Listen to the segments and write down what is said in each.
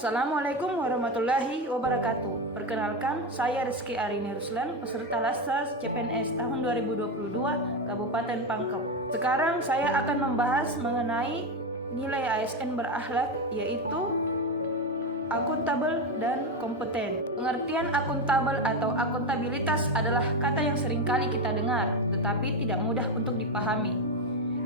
Assalamualaikum warahmatullahi wabarakatuh. Perkenalkan, saya Rizky Arini Ruslan, peserta Lassas CPNS tahun 2022 Kabupaten Pangkep. Sekarang saya akan membahas mengenai nilai ASN berakhlak, yaitu akuntabel dan kompeten. Pengertian akuntabel atau akuntabilitas adalah kata yang seringkali kita dengar, tetapi tidak mudah untuk dipahami.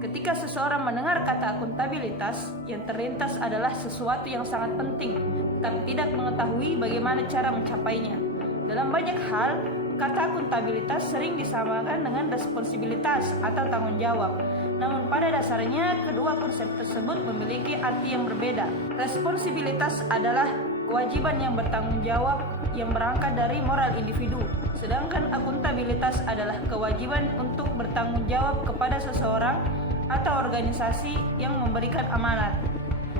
Ketika seseorang mendengar kata akuntabilitas, yang terlintas adalah sesuatu yang sangat penting, tapi tidak mengetahui bagaimana cara mencapainya. Dalam banyak hal, kata akuntabilitas sering disamakan dengan responsibilitas atau tanggung jawab. Namun pada dasarnya, kedua konsep tersebut memiliki arti yang berbeda. Responsibilitas adalah kewajiban yang bertanggung jawab yang berangkat dari moral individu. Sedangkan akuntabilitas adalah kewajiban untuk bertanggung jawab kepada seseorang atau organisasi yang memberikan amanat.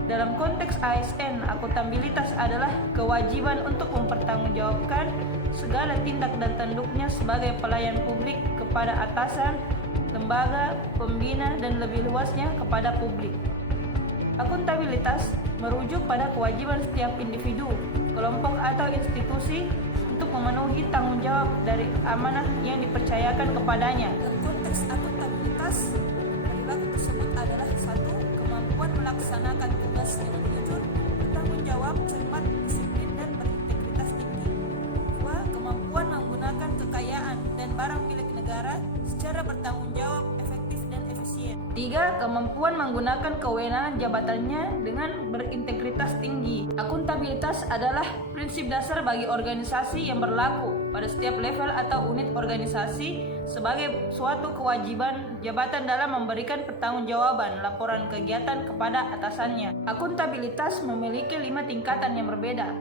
Dalam konteks ASN, akuntabilitas adalah kewajiban untuk mempertanggungjawabkan segala tindak dan tanduknya sebagai pelayan publik kepada atasan, lembaga, pembina, dan lebih luasnya kepada publik. Akuntabilitas merujuk pada kewajiban setiap individu, kelompok, atau institusi untuk memenuhi tanggung jawab dari amanah yang dipercayakan kepadanya. Dalam konteks akuntabilitas, perilaku tersebut adalah: 1. Kemampuan melaksanakan tugas dengan jujur, bertanggung jawab, cermat, disiplin, dan berintegritas tinggi. 2. Kemampuan menggunakan kekayaan dan barang milik negara secara bertanggung jawab, efektif, dan efisien. 3. Kemampuan menggunakan kewenangan jabatannya dengan berintegritas tinggi. Akuntabilitas adalah prinsip dasar bagi organisasi yang berlaku pada setiap level atau unit organisasi sebagai suatu kewajiban jabatan dalam memberikan pertanggungjawaban laporan kegiatan kepada atasannya. Akuntabilitas memiliki 5 tingkatan yang berbeda.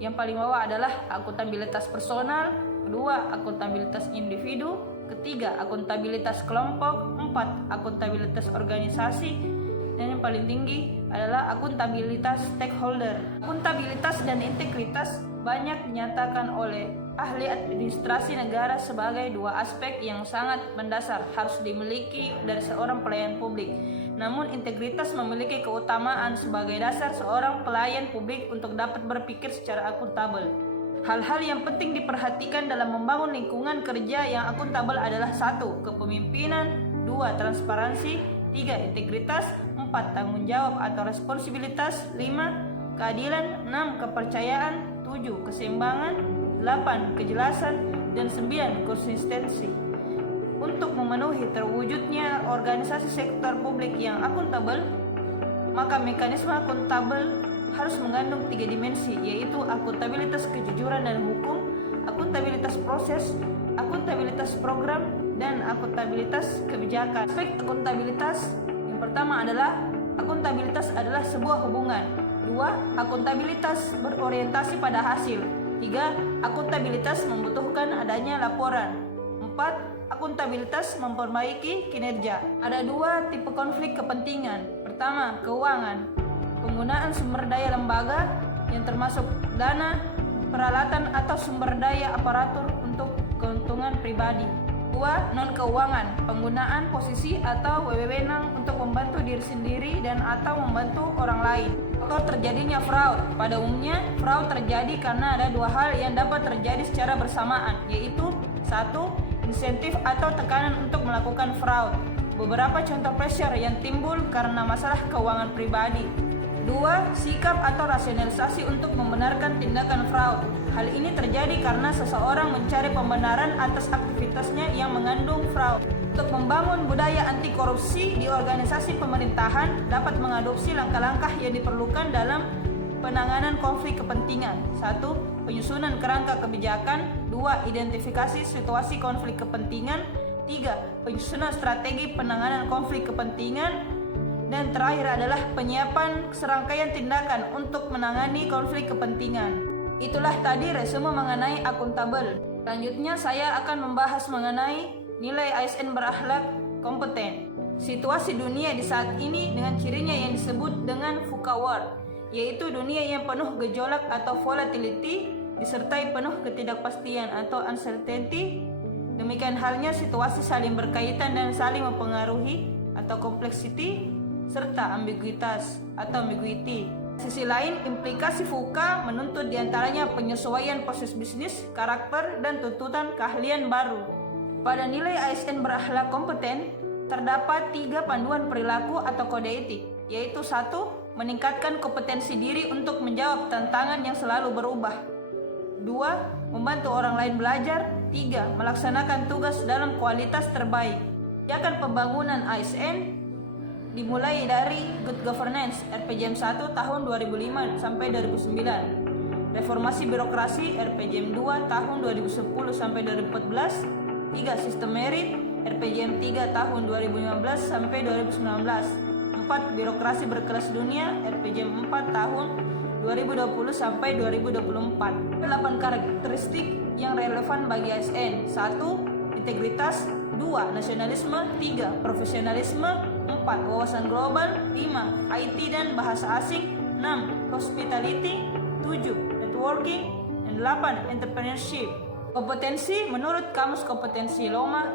Yang paling bawah adalah akuntabilitas personal, kedua akuntabilitas individu, ketiga akuntabilitas kelompok, 4 akuntabilitas organisasi, dan yang paling tinggi adalah akuntabilitas stakeholder. Akuntabilitas dan integritas banyak dinyatakan oleh ahli administrasi negara sebagai dua aspek yang sangat mendasar harus dimiliki dari seorang pelayan publik. Namun integritas memiliki keutamaan sebagai dasar seorang pelayan publik untuk dapat berpikir secara akuntabel. Hal-hal yang penting diperhatikan dalam membangun lingkungan kerja yang akuntabel adalah: 1. Kepemimpinan, 2. Transparansi, 3. Integritas, 4. Tanggung jawab atau responsibilitas, 5. Keadilan, 6. Kepercayaan, 7. Keseimbangan, 8. Kejelasan, dan 9. Konsistensi. Untuk memenuhi terwujudnya organisasi sektor publik yang akuntabel, maka mekanisme akuntabel harus mengandung 3 dimensi, yaitu akuntabilitas kejujuran dan hukum, akuntabilitas proses, akuntabilitas program, dan akuntabilitas kebijakan. Aspek akuntabilitas yang pertama adalah akuntabilitas adalah sebuah hubungan. 2. Akuntabilitas berorientasi pada hasil. 3. Akuntabilitas membutuhkan adanya laporan. 4. Akuntabilitas memperbaiki kinerja. Ada 2 tipe konflik kepentingan. Pertama, keuangan. Penggunaan sumber daya lembaga yang termasuk dana, peralatan, atau sumber daya aparatur untuk keuntungan pribadi. 2. Non-keuangan. Penggunaan posisi atau wewenang untuk membantu diri sendiri dan atau membantu orang lain. Faktor terjadinya fraud. Pada umumnya, fraud terjadi karena ada 2 hal yang dapat terjadi secara bersamaan, yaitu 1. Insentif atau tekanan untuk melakukan fraud. Beberapa contoh pressure yang timbul karena masalah keuangan pribadi. 2. Sikap atau rasionalisasi untuk membenarkan tindakan fraud. Hal ini terjadi karena seseorang mencari pembenaran atas aktivitasnya yang mengandung fraud. Untuk membangun budaya anti korupsi di organisasi pemerintahan dapat mengadopsi langkah-langkah yang diperlukan dalam penanganan konflik kepentingan. 1. Penyusunan kerangka kebijakan. 2. Identifikasi situasi konflik kepentingan. 3. Penyusunan strategi penanganan konflik kepentingan. Dan terakhir adalah penyiapan serangkaian tindakan untuk menangani konflik kepentingan. Itulah tadi resume mengenai akuntabel. Selanjutnya saya akan membahas mengenai nilai ASN berakhlak kompeten. Situasi dunia di saat ini dengan cirinya yang disebut dengan VUCA world, yaitu dunia yang penuh gejolak atau volatility, disertai penuh ketidakpastian atau uncertainty. Demikian halnya situasi saling berkaitan dan saling mempengaruhi atau complexity, serta ambiguitas atau ambiguity. Sisi lain, implikasi VUCA menuntut diantaranya penyesuaian proses bisnis, karakter, dan tuntutan keahlian baru. Pada nilai ASN berakhlak kompeten, terdapat 3 panduan perilaku atau kode etik, yaitu 1. Meningkatkan kompetensi diri untuk menjawab tantangan yang selalu berubah. 2. Membantu orang lain belajar. 3. Melaksanakan tugas dalam kualitas terbaik. Kebijakan pembangunan ASN dimulai dari Good Governance RPJM 1 tahun 2005 sampai 2009, Reformasi Birokrasi RPJM 2 tahun 2010 sampai 2014, 3. Sistem Merit RPJM 3 tahun 2015 sampai 2019, 4. Birokrasi Berkelas Dunia RPJM 4 tahun 2020 sampai 2024. 8 karakteristik yang relevan bagi ASN. 1. Integritas. 2. Nasionalisme. 3. Profesionalisme. 4. Wawasan global. 5. IT dan bahasa asing. 6. Hospitality. 7. Networking. Dan 8. Entrepreneurship. Kompetensi menurut Kamus Kompetensi Loma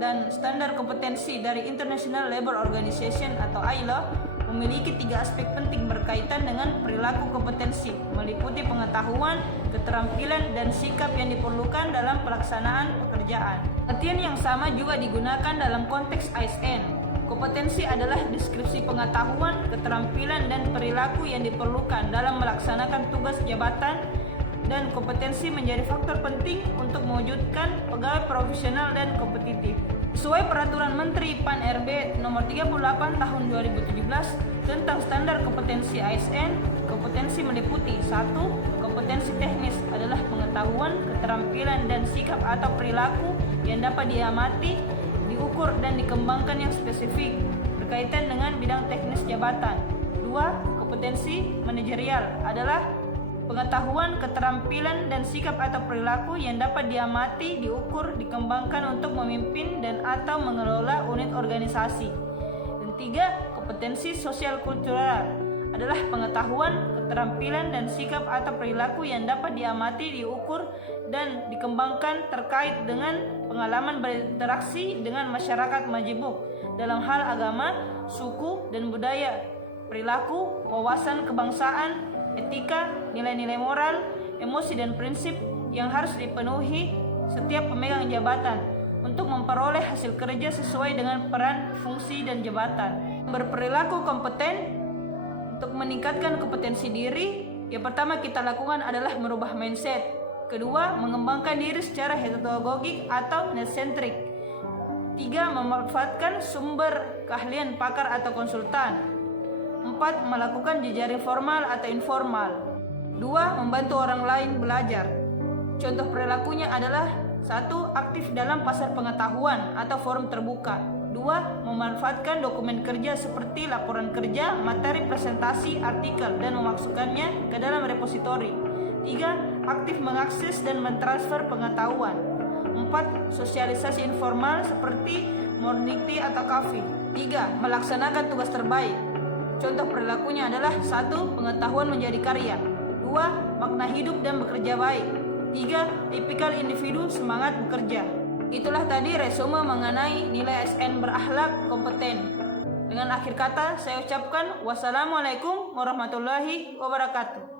dan Standar Kompetensi dari International Labour Organization atau ILO memiliki 3 aspek penting berkaitan dengan perilaku kompetensi, meliputi pengetahuan, keterampilan, dan sikap yang diperlukan dalam pelaksanaan pekerjaan. Artian yang sama juga digunakan dalam konteks ASN. Kompetensi adalah deskripsi pengetahuan, keterampilan, dan perilaku yang diperlukan dalam melaksanakan tugas jabatan, dan kompetensi menjadi faktor penting untuk mewujudkan pegawai profesional dan kompetitif. Sesuai Peraturan Menteri PAN-RB Nomor 38 Tahun 2017 tentang Standar Kompetensi ASN, kompetensi meliputi 1. Kompetensi teknis adalah pengetahuan, keterampilan, dan sikap atau perilaku yang dapat diamati, diukur, dan dikembangkan yang spesifik berkaitan dengan bidang teknis jabatan. 2. Kompetensi manajerial adalah pengetahuan, keterampilan, dan sikap atau perilaku yang dapat diamati, diukur, dikembangkan untuk memimpin dan atau mengelola unit organisasi. Dan 3. Kompetensi sosial kultural adalah pengetahuan, keterampilan, dan sikap atau perilaku yang dapat diamati, diukur, dan dikembangkan terkait dengan pengalaman berinteraksi dengan masyarakat majemuk dalam hal agama, suku, dan budaya, perilaku, wawasan kebangsaan, etika, nilai-nilai moral, emosi, dan prinsip yang harus dipenuhi setiap pemegang jabatan untuk memperoleh hasil kerja sesuai dengan peran, fungsi, dan jabatan. Berperilaku kompeten untuk meningkatkan kompetensi diri, yang pertama kita lakukan adalah merubah mindset. Kedua, mengembangkan diri secara heterogogik atau net-centric. 3. Memanfaatkan sumber keahlian pakar atau konsultan. 4. Melakukan jejaring formal atau informal. 2. Membantu orang lain belajar. Contoh perilakunya adalah 1. Aktif dalam pasar pengetahuan atau forum terbuka. 2. Memanfaatkan dokumen kerja seperti laporan kerja, materi presentasi, artikel, dan memasukkannya ke dalam repositori. 3. Aktif mengakses dan mentransfer pengetahuan. 4. Sosialisasi informal seperti morning tea atau coffee. 3. Melaksanakan tugas terbaik. Contoh perilakunya adalah 1. Pengetahuan menjadi karya. 2. Makna hidup dan bekerja baik. 3. Tipikal individu semangat bekerja. Itulah tadi resume mengenai nilai ASN berakhlak kompeten. Dengan akhir kata saya ucapkan wassalamualaikum warahmatullahi wabarakatuh.